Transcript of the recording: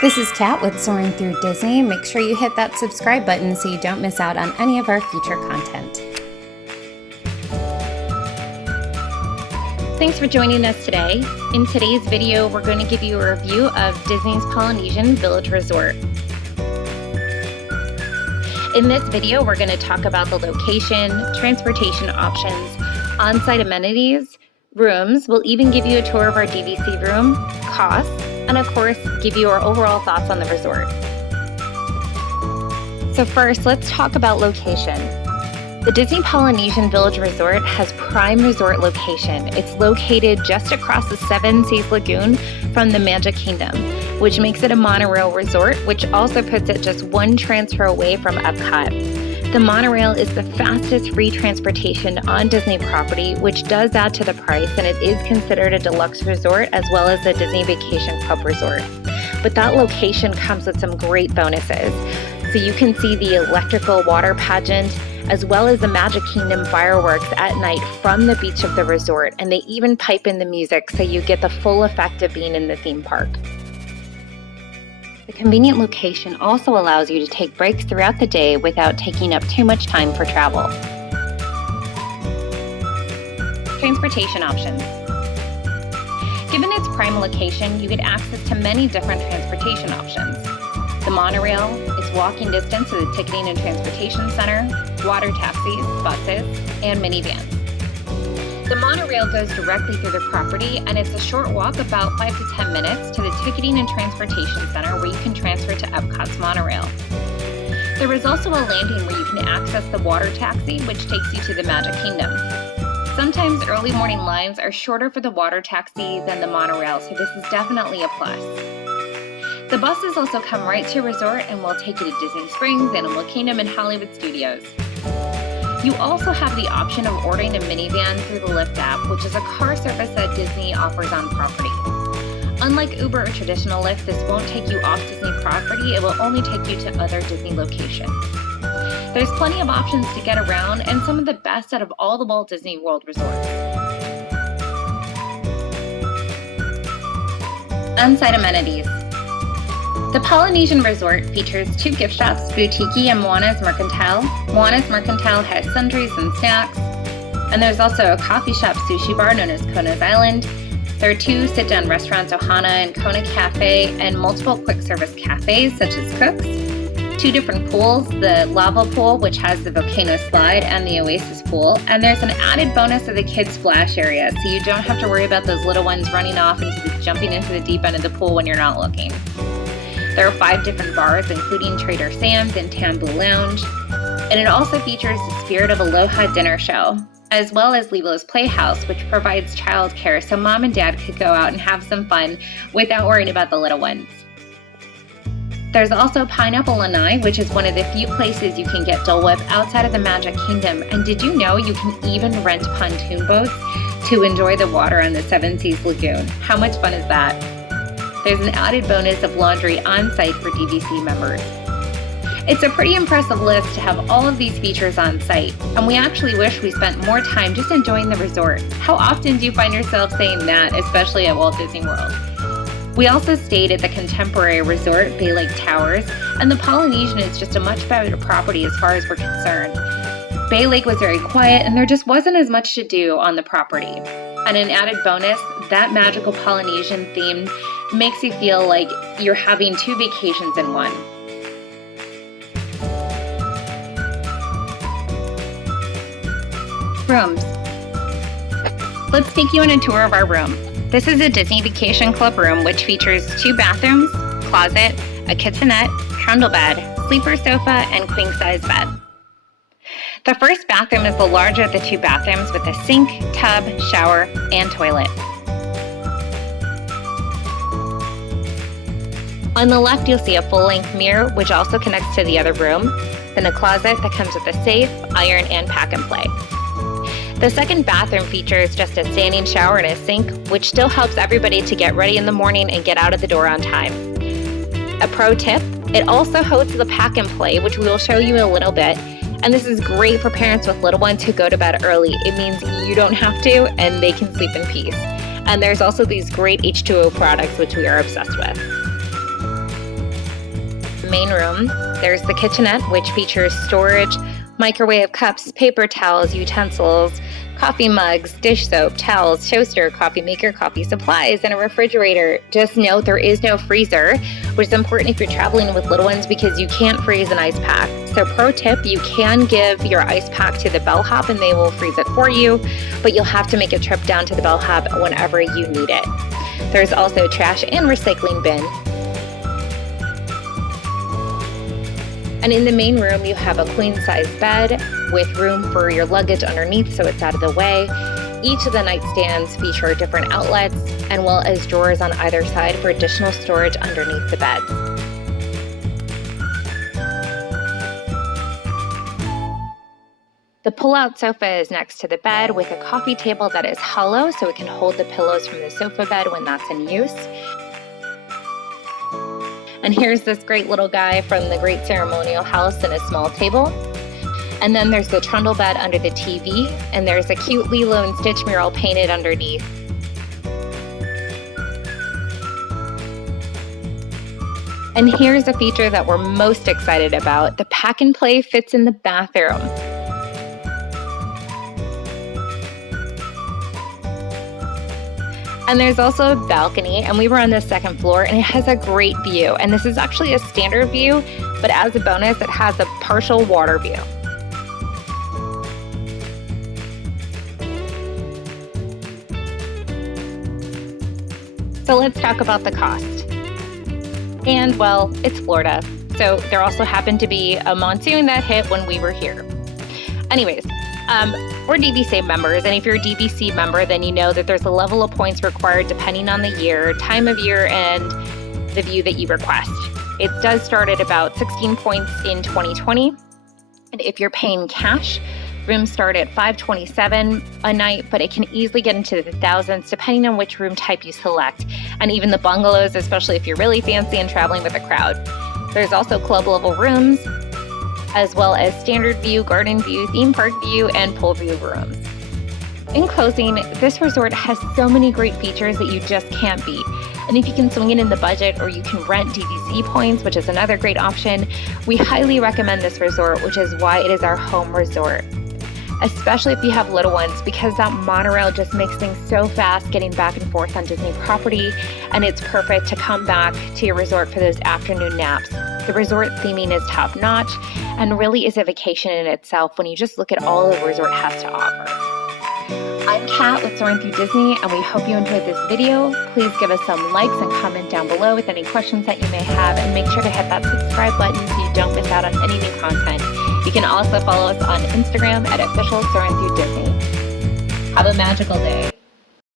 This is Kat with Soaring Through Disney. Make sure you hit that subscribe button so you don't miss out on any of our future content. Thanks for joining us today. In today's video, we're going to give you a review of Disney's Polynesian Village Resort. In this video, we're going to talk about the location, transportation options, on-site amenities, rooms. We'll even give you a tour of our DVC room, costs, and of course, give you our overall thoughts on the resort. So first, let's talk about location. The Disney Polynesian Village Resort has prime resort location. It's located just across the Seven Seas Lagoon from the Magic Kingdom, which makes it a monorail resort, which also puts it just one transfer away from Epcot. The monorail is the fastest free transportation on Disney property, which does add to the price, and it is considered a deluxe resort as well as a Disney Vacation Club resort. But that location comes with some great bonuses. So you can see the electrical water pageant, as well as the Magic Kingdom fireworks at night from the beach of the resort, and they even pipe in the music so you get the full effect of being in the theme park. The convenient location also allows you to take breaks throughout the day without taking up too much time for travel. Transportation options. Given its prime location, you get access to many different transportation options. The monorail is walking distance to the ticketing and transportation center, water taxis, buses, and minivans. The monorail goes directly through the property, and it's a short walk, about 5 to 10 minutes, to the ticketing and transportation center where you can transfer to Epcot's monorail. There is also a landing where you can access the water taxi, which takes you to the Magic Kingdom. Sometimes early morning lines are shorter for the water taxi than the monorail, so this is definitely a plus. The buses also come right to resort and will take you to Disney Springs, Animal Kingdom, and Hollywood Studios. You also have the option of ordering a minivan through the Lyft app, which is a car service that Disney offers on property. Unlike Uber or traditional Lyft, this won't take you off Disney property, it will only take you to other Disney locations. There's plenty of options to get around and some of the best out of all the Walt Disney World resorts. On-site amenities. The Polynesian Resort features 2 gift shops, Boutique and Moana's Mercantile. Moana's Mercantile has sundries and snacks. And there's also a coffee shop sushi bar known as Kona's Island. There are 2 sit-down restaurants, Ohana and Kona Cafe, and multiple quick-service cafes such as Cook's. 2 different pools, the lava pool, which has the volcano slide, and the oasis pool. And there's an added bonus of the kids' splash area, so you don't have to worry about those little ones running off jumping into the deep end of the pool when you're not looking. There are 5 different bars, including Trader Sam's and Tambu Lounge, and it also features the Spirit of Aloha dinner show, as well as Lilo's Playhouse, which provides childcare so mom and dad could go out and have some fun without worrying about the little ones. There's also Pineapple Lanai, which is one of the few places you can get Dole Whip outside of the Magic Kingdom, and did you know you can even rent pontoon boats to enjoy the water on the Seven Seas Lagoon? How much fun is that? There's an added bonus of laundry on-site for DVC members. It's a pretty impressive list to have all of these features on-site, and we actually wish we spent more time just enjoying the resort. How often do you find yourself saying that, especially at Walt Disney World? We also stayed at the contemporary resort, Bay Lake Towers, and the Polynesian is just a much better property as far as we're concerned. Bay Lake was very quiet, and there just wasn't as much to do on the property. And an added bonus, that magical Polynesian theme makes you feel like you're having 2 vacations in one. Rooms. Let's take you on a tour of our room. This is a Disney Vacation Club room, which features 2 bathrooms, closet, a kitchenette, trundle bed, sleeper sofa, and queen-size bed. The first bathroom is the larger of the 2 bathrooms with a sink, tub, shower, and toilet. On the left, you'll see a full-length mirror, which also connects to the other room, then a closet that comes with a safe, iron, and pack-and-play. The second bathroom features just a standing shower and a sink, which still helps everybody to get ready in the morning and get out of the door on time. A pro tip, it also hosts the pack-and-play, which we will show you in a little bit, and this is great for parents with little ones who go to bed early. It means you don't have to, and they can sleep in peace. And there's also these great H2O products, which we are obsessed with. main room, there's the kitchenette, which features storage, microwave, cups, paper towels, utensils, coffee mugs, dish soap, towels, toaster, coffee maker, coffee supplies, and a refrigerator. Just note there is no freezer, which is important if you're traveling with little ones because you can't freeze an ice pack. So pro tip, you can give your ice pack to the bellhop and they will freeze it for you, but you'll have to make a trip down to the bellhop whenever you need it. There's also a trash and recycling bin. And in the main room, you have a queen-size bed with room for your luggage underneath so it's out of the way. Each of the nightstands feature different outlets, and well as drawers on either side for additional storage underneath the beds. The pull-out sofa is next to the bed with a coffee table that is hollow so it can hold the pillows from the sofa bed when that's in use. And here's this great little guy from the Great Ceremonial House and a small table. And then there's the trundle bed under the TV, and there's a cute Lilo and Stitch mural painted underneath. And here's a feature that we're most excited about. The pack and play fits in the bathroom. And there's also a balcony, and we were on the second floor, and it has a great view. And this is actually a standard view, but as a bonus, it has a partial water view. So let's talk about the cost. And well, it's Florida. So there also happened to be a monsoon that hit when we were here. Anyways, we're DVC members, and if you're a DVC member, then you know that there's a level of points required depending on the year, time of year, and the view that you request. It does start at about 16 points in 2020, and if you're paying cash, rooms start at $527 a night, but it can easily get into the thousands depending on which room type you select, and even the bungalows, especially if you're really fancy and traveling with a crowd. There's also club level rooms, as well as standard view, garden view, theme park view, and pool view rooms. In closing, this resort has so many great features that you just can't beat. And if you can swing it in the budget, or you can rent DVC points, which is another great option, we highly recommend this resort, which is why it is our home resort. Especially if you have little ones, because that monorail just makes things so fast getting back and forth on Disney property, and it's perfect to come back to your resort for those afternoon naps. The resort theming is top notch and really is a vacation in itself when you just look at all the resort has to offer. I'm Kat with Soarin Through Disney, and we hope you enjoyed this video. Please give us some likes and comment down below with any questions that you may have, and make sure to hit that subscribe button so you don't miss out on any new content. You can also follow us on Instagram at official Soarin Through Disney. Have a magical day.